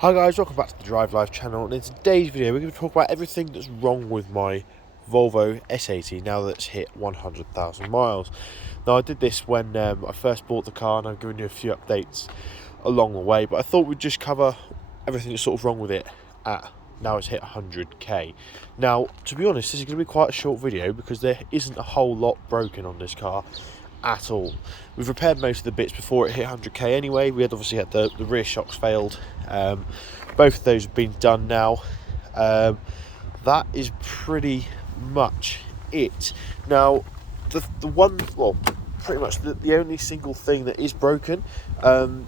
Hi guys, welcome back to the Drive Life channel, and in today's video we're going to talk about everything that's wrong with my Volvo S80 now that it's hit 100,000 miles. Now I did this when I first bought the car, and I've given you a few updates along the way, but I thought we'd just cover everything that's sort of wrong with it at now it's hit 100k. Now, to be honest, this is going to be quite a short video because there isn't a whole lot broken on this car at all. We've repaired most of the bits before it hit 100k anyway. We had obviously had the rear shocks failed. Both of those have been done now. That is pretty much it. Now, the one, well, pretty much the only single thing that is broken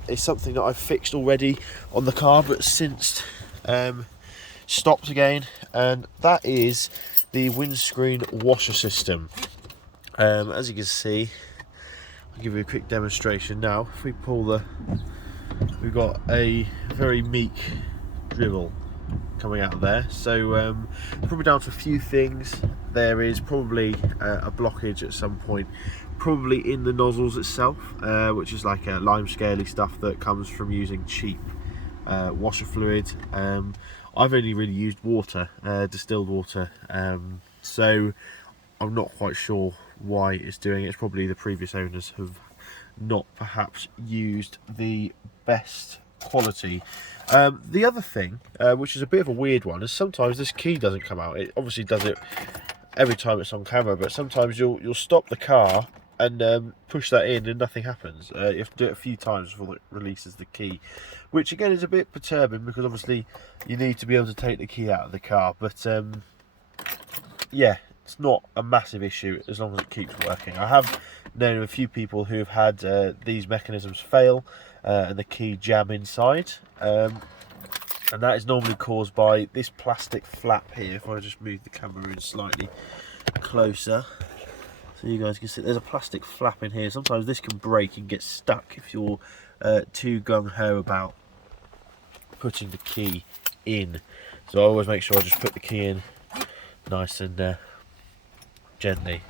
is something that I've fixed already on the car, but since stopped again, and that is the windscreen washer system. As you can see, I'll give you a quick demonstration now. If we pull we've got a very meek dribble coming out of there. So probably down to a few things. There is probably a blockage at some point, probably in the nozzles itself, which is like a lime scaly stuff that comes from using cheap washer fluid. I've only really used water, distilled water, so I'm not quite sure why it's doing it. It's probably the previous owners have not perhaps used the best quality. The other thing, which is a bit of a weird one, is sometimes this key doesn't come out. It obviously does it every time it's on camera, but sometimes you'll stop the car and push that in and nothing happens. You have to do it a few times before it releases the key, which again is a bit perturbing because obviously you need to be able to take the key out of the car, but yeah, it's not a massive issue as long as it keeps working. I have known of a few people who have had these mechanisms fail and the key jam inside, and that is normally caused by this plastic flap here. If I just move the camera in slightly closer so you guys can see, there's a plastic flap in here. Sometimes this can break and get stuck if you're too gung-ho about putting the key in. So I always make sure I just put the key in nice and gently,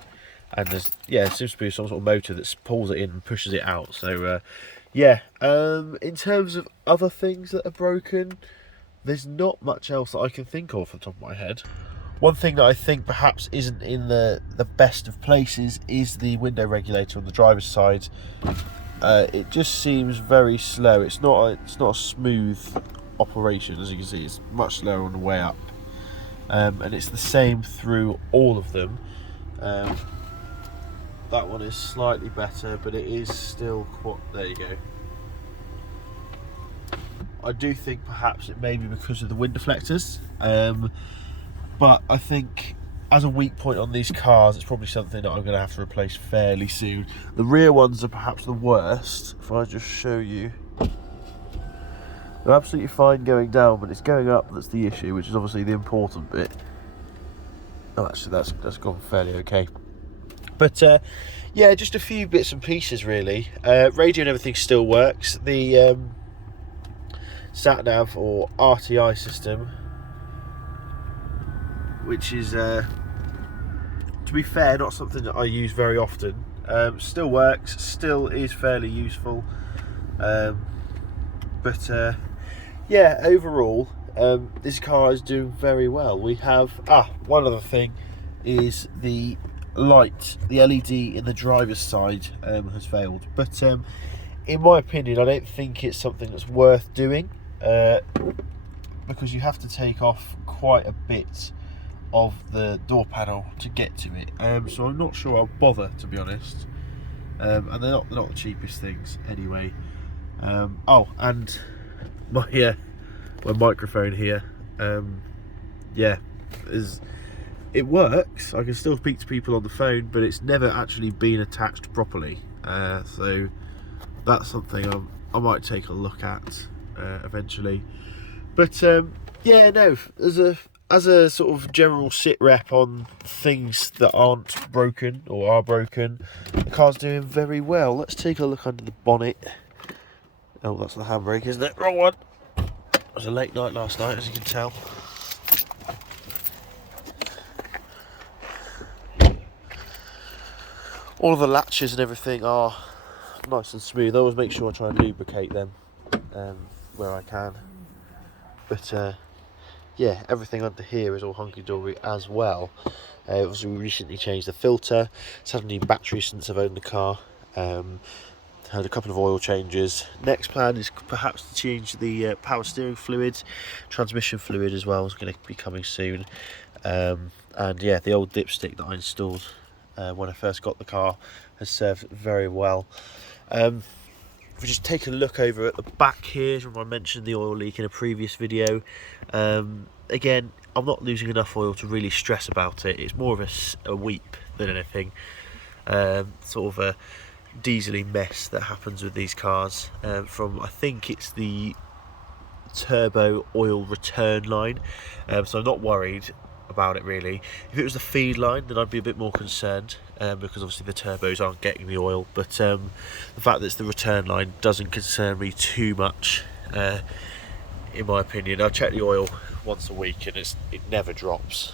and there seems to be some sort of motor that pulls it in and pushes it out. So in terms of other things that are broken, there's not much else that I can think of off the top of my head. One thing that I think perhaps isn't in the best of places is the window regulator on the driver's side. It just seems very slow. It's not a smooth operation. As you can see, it's much slower on the way up, and it's the same through all of them. That one is slightly better, but it is still quite, there you go. I do think perhaps it may be because of the wind deflectors, but I think as a weak point on these cars, it's probably something that I'm going to have to replace fairly soon. The rear ones are perhaps the worst. If I just show you, they're absolutely fine going down, but it's going up that's the issue, which is obviously the important bit. Oh, actually that's gone fairly okay. But yeah, just a few bits and pieces really. Radio and everything still works. The sat-nav or RTI system, which is to be fair not something that I use very often, still works, still is fairly useful, but yeah, overall this car is doing very well. We have one other thing is the light, the LED in the driver's side has failed, but in my opinion I don't think it's something that's worth doing, because you have to take off quite a bit of the door panel to get to it, so I'm not sure I'll bother, to be honest, and they're not the cheapest things anyway. Oh, and my microphone here, it works. I can still speak to people on the phone, but it's never actually been attached properly, so that's something I might take a look at eventually. But yeah, no, as a sort of general sit rep on things that aren't broken or are broken, the car's doing very well. Let's take a look under the bonnet. Oh, that's the handbrake, isn't it? Wrong one. It was a late night last night, as you can tell. All of the latches and everything are nice and smooth. I always make sure I try and lubricate them where I can. But yeah, everything under here is all hunky-dory as well. Obviously we recently changed the filter. It's had a new battery since I've owned the car. Had a couple of oil changes. Next plan is perhaps to change the power steering fluid. Transmission fluid as well is going to be coming soon. And yeah, the old dipstick that I installed when I first got the car has served very well. If we just take a look over at the back here, I mentioned the oil leak in a previous video. Again, I'm not losing enough oil to really stress about it. It's more of a weep than anything. Sort of a diesely mess that happens with these cars from, I think it's the turbo oil return line, so I'm not worried about it really. If it was the feed line, then I'd be a bit more concerned, because obviously the turbos aren't getting the oil, but the fact that it's the return line doesn't concern me too much, in my opinion. I check the oil once a week and it never drops,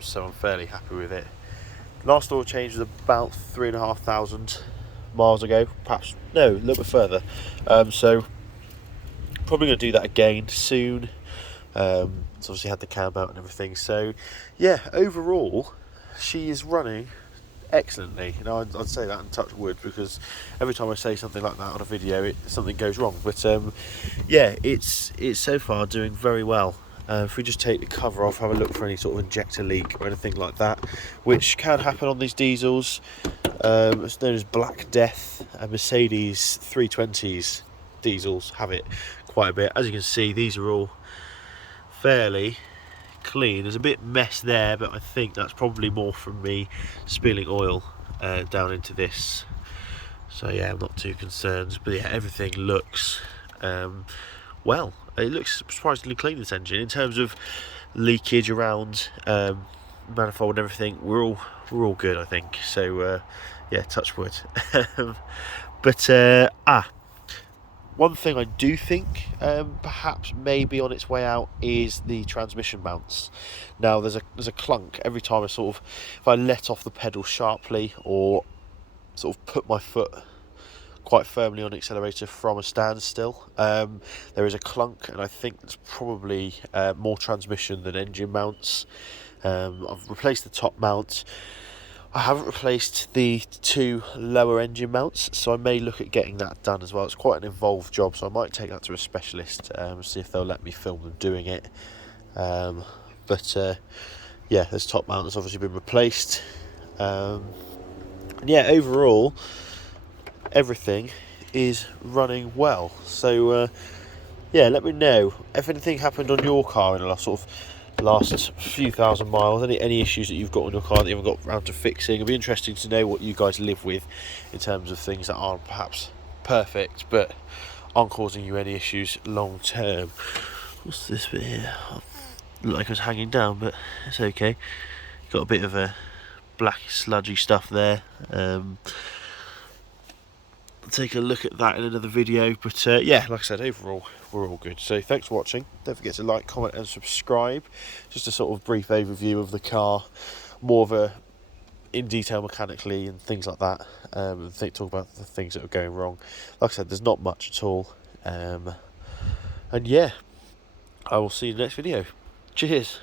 so I'm fairly happy with it. Last oil change was about 3,500 miles ago, perhaps no, a little bit further, so probably going to do that again soon. It's obviously had the cam out and everything, so yeah, overall she is running excellently. You know, I'd say that and touch wood, because every time I say something like that on a video, something goes wrong, but yeah, it's so far doing very well. If we just take the cover off, have a look for any sort of injector leak or anything like that, which can happen on these diesels. It's known as Black Death, and Mercedes 320s diesels have it quite a bit. As you can see, these are all fairly clean. There's a bit mess there, but I think that's probably more from me spilling oil down into this. So yeah, I'm not too concerned. But yeah, everything looks well. It looks surprisingly clean, this engine, in terms of leakage around manifold and everything. We're all good, I think. So yeah, touch wood. But one thing I do think perhaps may be on its way out is the transmission mounts. Now there's a clunk every time if I let off the pedal sharply or sort of put my foot quite firmly on the accelerator from a standstill. There is a clunk, and I think it's probably more transmission than engine mounts. I've replaced the top mount. I haven't replaced the two lower engine mounts, so I may look at getting that done as well. It's quite an involved job, so I might take that to a specialist, see if they'll let me film them doing it. But yeah, this top mount has obviously been replaced. And yeah, overall, everything is running well. So yeah, let me know if anything happened on your car in the last few thousand miles, any issues that you've got on your car that you haven't got around to fixing. It'd be interesting to know what you guys live with in terms of things that aren't perhaps perfect but aren't causing you any issues long term. What's this bit here? Looked like it was hanging down, but it's okay. Got a bit of a black sludgy stuff there. Take a look at that in another video, but yeah, like I said, overall we're all good. So thanks for watching. Don't forget to like, comment and subscribe. Just a sort of brief overview of the car, more of a in detail mechanically and things like that, and talk about the things that are going wrong. Like I said, there's not much at all, and yeah, I will see you in the next video. Cheers.